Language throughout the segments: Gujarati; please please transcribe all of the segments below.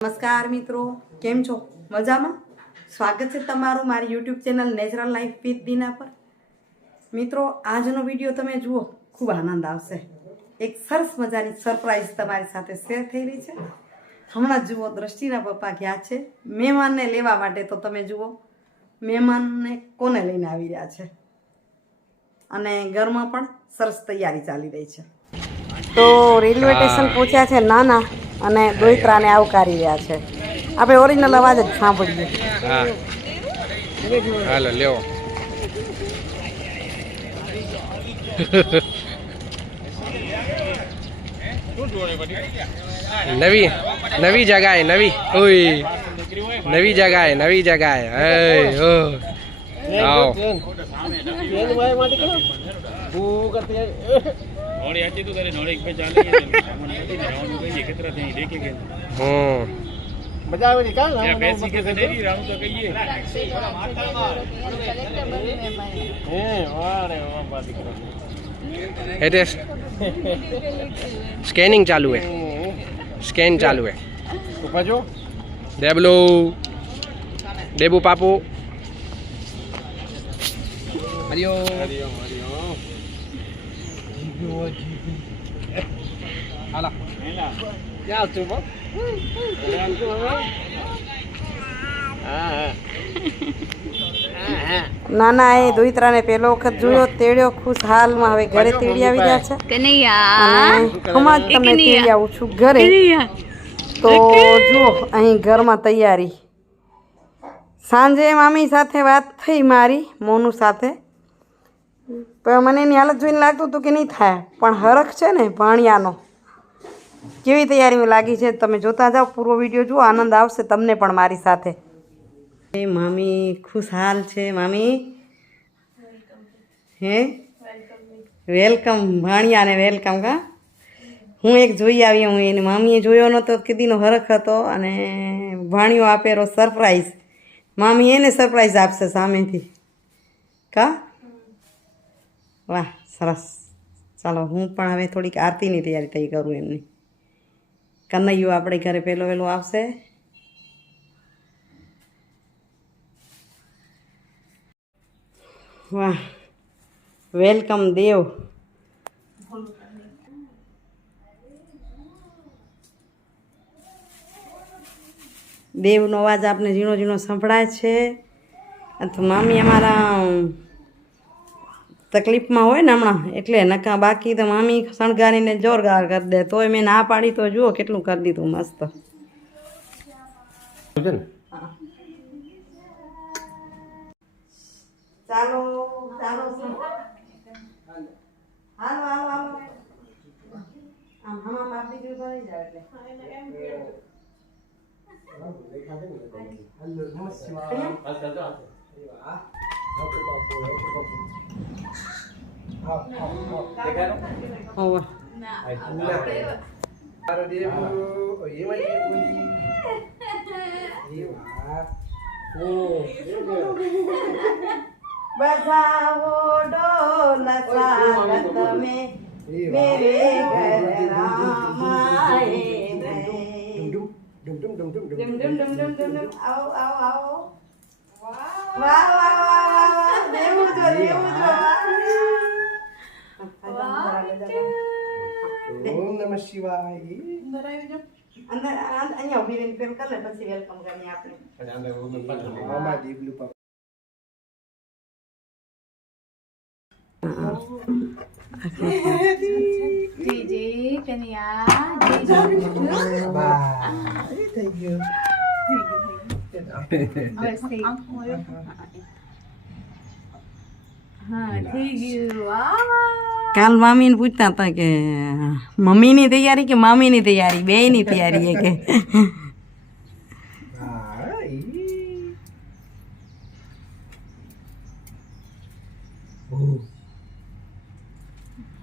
નમસ્કાર મિત્રો, કેમ છો? મજામાં? સ્વાગત છે તમારું મારી YouTube channel natural life with Dina પર. મિત્રો, આજનો વિડીયો તમે જુઓ, ખૂબ આનંદ આવશે. એક સરસ મજાની સરપ્રાઈઝ તમારી સાથે શેર થઈ રહી છે. હમણાં જુઓ, દ્રષ્ટિના પપ્પા ગયા છે મહેમાનને લેવા માટે. તો તમે જુઓ મહેમાનને કોને લઈને આવી રહ્યા છે, અને ઘરમાં પણ સરસ તૈયારી ચાલી રહી છે. તો રેલવે સ્ટેશન પહોંચ્યા છે નાના, અને દોઈત્રાને આવકારી રહ્યા છે. આપણે ઓરિજિનલ અવાજ જ સાંભળીએ. હાલો લ્યો. નવી નવી જગાએ નવી ઓય નવી જગાએ આવો. नोड़े आते तो तेरे नोड़े पे चाले राउंड में ये कितना थे देखेंगे मजा आवे निकाल ना क्या पैसे के दे रही राउंड तो कहिए वाह रे वाह बात करो એટલે સ્કેનિંગ ચાલુ હે, સ્કેન ચાલુ હે. ऊपर जो ડેબલો ડેબુ પાપુ હરિયો હાલા क्या तू बो નાના એ દોઈત્રાને પહેલો વખત જોયો, તેડ્યો, ખુશહાલમાં હવે ઘરે તેડી આવી રહ્યા છે. અને હમણાં જ તમને તેડી આવું છું ઘરે. તો જુઓ, અહીં ઘરમાં તૈયારી. સાંજે મામી સાથે વાત થઈ મારી, મોનુ સાથે. તો મને એની હાલત જોઈને લાગતું હતું કે નહીં થાય, પણ હરખ છે ને ભાણિયાનો. કેવી તૈયારીમાં લાગી છે તમે જોતા જાઓ, પૂરો વિડીયો જુઓ, આનંદ આવશે તમને પણ મારી સાથે. મામી ખુશહાલ છે. મામી હે વેલકમ, ભાણિયાને વેલકમ. કા હું એક જોઈ આવી, હું એની મામીએ જોયો નહોતો, કીધીનો હરખ હતો, અને ભાણિયો આપેલો સરપ્રાઈઝ. મામી એને સરપ્રાઈઝ આપશે સામેથી. કા વાહ, સરસ. ચાલો, હું પણ હવે થોડીક આરતીની તૈયારી થઈ કરું એમની. કનૈયો આપણે ઘરે પહેલો વહેલો આવશે. વાહ, વેલકમ દેવ. દેવનો અવાજ આપને ઝીણો ઝીણો સંભળાય છે. તો મામી અમારા તકલીફમાં હોય ને હમણાં, એટલે નકા બાકી તો મામી શણગારીને જોરદાર કરી દે. તોય મેં ના પાડી તો જુઓ કેટલું કરી દીધું મસ્ત. ચાલો ચાલો હાલો હાલો હાલો. આમ હમણાં આપણી જેવું કરી જાય એટલે બજાવો ઢોલ સાગત મેં મેરે ઘર રામ આએ ડુમ ડુમ ડુમ ડુમ ડુમ ડુમ ડુમ. આવો આવો આવો. વાહ વાહ વાહ વાહ. દેવું જો દેવું જો. ओम नमः शिवाय અંદર અહીંયા ઉભી રહીને પેલું કરે, પછી વેલકમ કરીએ આપણે. मामा देवलू पापा जी कन्या थैंक यू हाँ ठीक है. કાલ મામીને પૂછતા હતા કે મમ્મીની તૈયારી કે મામીની તૈયારી, બેયની તૈયારી કે.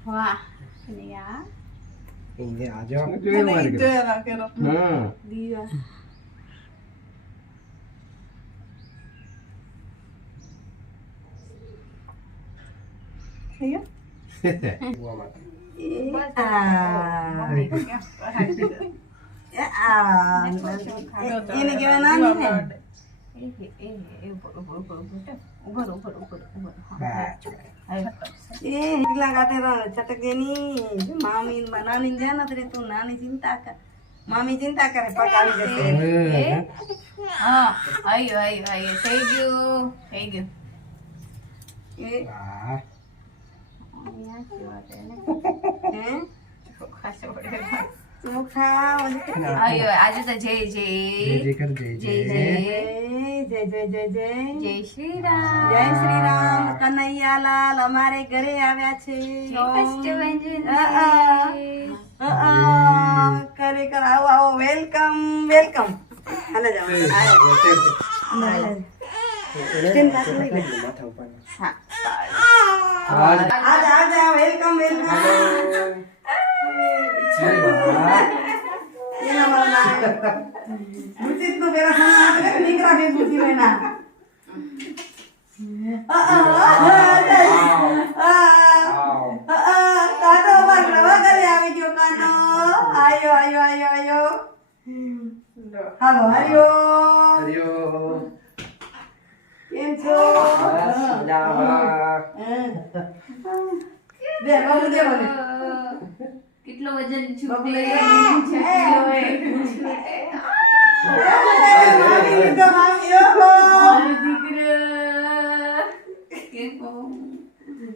वाह कन्या ये आ जाओ दीवा એને કહેવાય નાની ને એ એકલા ગાતે છટકે ની મામી નાની જ્યાં નથી રે તું નાની ચિંતા કર મામી ચિંતા કરે પગ આવી જશે હા આયો થઈ ગયું એ વાહ હે આયો આજે તો જય જય જય કર જય જય જય જય જય શ્રી રામ જય શ્રી રામ કનૈયાલાલ અમારે ઘરે આવ્યા છે ખરેખર આવો આવો વેલકમ વેલકમ હાલે જાઓ સ્ટેન્ડ પાસે લઈ લે માથા ઉપર આજા વેલકમ વેલકમ એના મારા મુચિત નો પેલા સાના નીકળા ભે મુચી લેના કાનો વાગવા કરે આવી ગયો કાનો આયો હાલો હરિયો હરિયો કેમ છો મજામાં બે બાબુ દે મને કેટલો વજન બાબુ છૂટે લઈ છે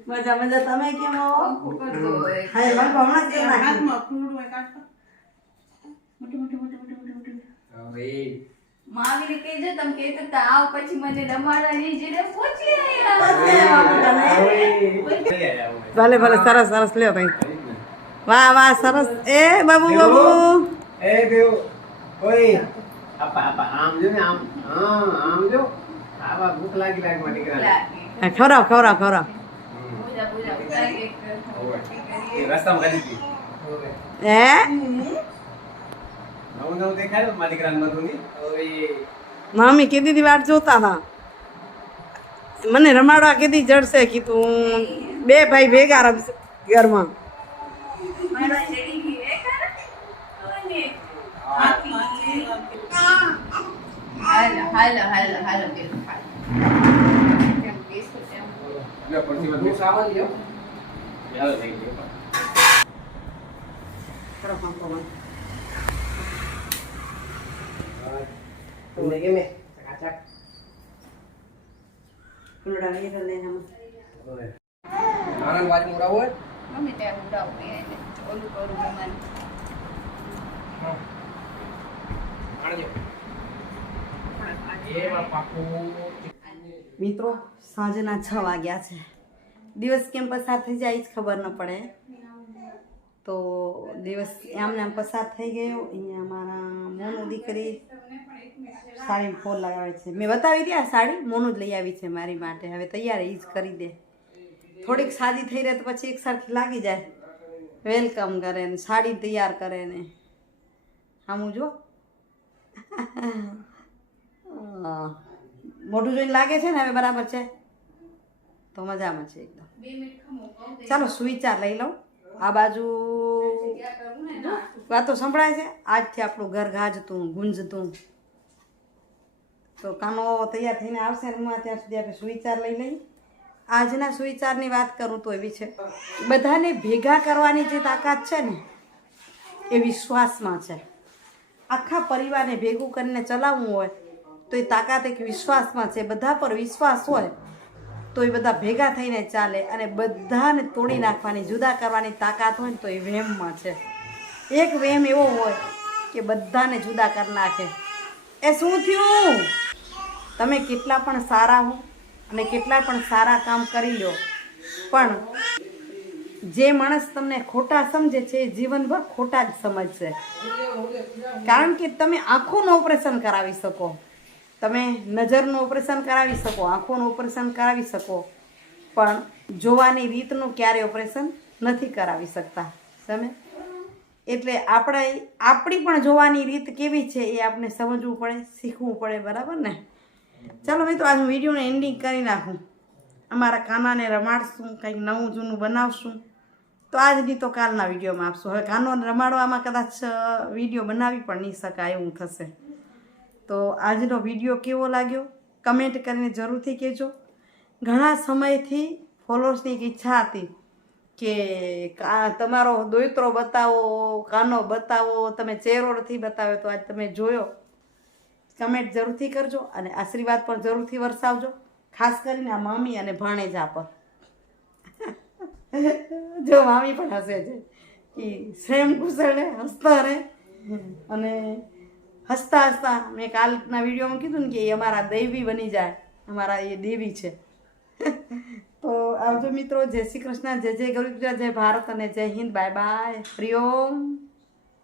મજા મજા તમે કેમ હો કરતો હોય હાય મને હમણાં જ નાખી મામીને કહેજો તમે કહેતા તા આવ પછી મને રમાડા ની જેને પૂછી આયા ભલે ભલે સરસ સરસ લ્યો ભાઈ વાહ વાહ સરસ એ બાબુ બાબુ એ દેવ ઓય આમ જો ને આમ જો આવા ભૂખ લાગી મારી દીકરાને ખવડાવ ખવડાવ ખવડાવ રસ્તામાં કરી હતી હે નવું દેખાય મારી દીકરાને બધું ની ઓય મમ્મી કીધી હતી વાટ જોતા હતા મને રમાડવા કીધી જડશે કીધું બે ભાઈ ભેગા રમશે ઘરમાં મારા ચડી ગઈ એ હાલો પેલું કેમ બેસો તેમ એટલે પરથી બધું સાવન લ્યો યાર થઈ ગયો તમને કેમે ચકાચક મારા વાત મોડા હોય મમ્મી ત્યાં ઉડાવું મેં એને ઓલું કરું મહેમાન મિત્રો સાંજના 6 વાગ્યા છે દિવસ કેમ પસાર થઈ જાય જ ખબર ન પડે તો દિવસ આમને આમ પસાર થઈ ગયો અહીંયા મારા મોનું દીકરી સાડી ફોલ લગાવે છે મેં બતાવી હતી આ સાડી મોનું જ લઈ આવી છે મારી માટે હવે તૈયાર એ જ કરી દે થોડીક સાદી થઈ રહે તો પછી એક સરખી લાગી જાય વેલકમ કરે ને સાડી તૈયાર કરે ને આમ જો મોઢું જોઈને લાગે છે ને હવે બરાબર છે તો મજામાં છે એકદમ ચાલો સુવિચાર લઈ લઉં આ બાજુ વાતો સંભળાય છે આજથી આપણું ઘર ગાજતું ગુંજતું તો કાનો તૈયાર થઈને આવશે ને હું ત્યાં સુધી આપણે સુવિચાર લઈ લઈએ આજના સુવિચારની વાત કરું તો એવી છે બધાને ભેગા કરવાની જે તાકાત છે ને એ વિશ્વાસમાં છે આખા પરિવારને ભેગું કરીને ચલાવવું હોય તો એ તાકાત એક વિશ્વાસમાં છે બધા પર વિશ્વાસ હોય તો એ બધા ભેગા થઈને ચાલે અને બધાને તોડી નાખવાની જુદા કરવાની તાકાત હોય ને તો એ વહેમમાં છે એક વહેમ એવો હોય કે બધાને જુદા કરી નાખે એ શું થયું તમે કેટલા પણ સારા હો અને કેટલા પણ સારા કામ કરી લો પણ જે માણસ તમને ખોટા સમજે છે એ જીવનભર ખોટા જ સમજશે કારણ કે તમે આંખોનું ઓપરેશન કરાવી શકો તમે નજરનું ઓપરેશન કરાવી શકો આંખોનું ઓપરેશન કરાવી શકો પણ જોવાની રીતનું ક્યારે ઓપરેશન નથી કરાવી શકતા તમે એટલે આપણી પણ જોવાની રીત કેવી છે એ આપણે સમજવું પડે શીખવું પડે બરાબર ને ચાલો ભાઈ તો આજ હું વિડીયોને એન્ડિંગ કરી નાખું અમારા કાનાને રમાડશું કંઈક નવું જૂનું બનાવશું તો આજની તો કાલના વિડીયોમાં આપશું. હવે કાનો રમાડવામાં કદાચ વિડીયો બનાવી પણ નહીં શકાય એવું થશે. તો આજનો વિડીયો કેવો લાગ્યો કમેન્ટ કરીને જરૂરથી કહેજો. ઘણા સમયથી ફોલોઅર્સની એક ઈચ્છા હતી કે તમારો દોયત્રો બતાવો, કાનો બતાવો, તમે ચહેરો નથી બતાવ્યો, તો આજ તમે જોયો. કમેન્ટ જરૂરથી કરજો અને આશીર્વાદ પણ જરૂરથી વરસાવજો, ખાસ કરીને આ મામી અને ભાણેજા પર. જો મામી પણ હસે છે એ સેમ ઘૂસડે હસતા રહે. અને હસતા હસતા મેં કાલના વિડીયોમાં કીધું ને કે એ અમારા દૈવી બની જાય, અમારા એ દેવી છે. તો આવજો મિત્રો. જય શ્રી કૃષ્ણ, જય જય ગૌરી ગુજરાત, જય ભારત અને જય હિન્દ. Bye bye, Hariom.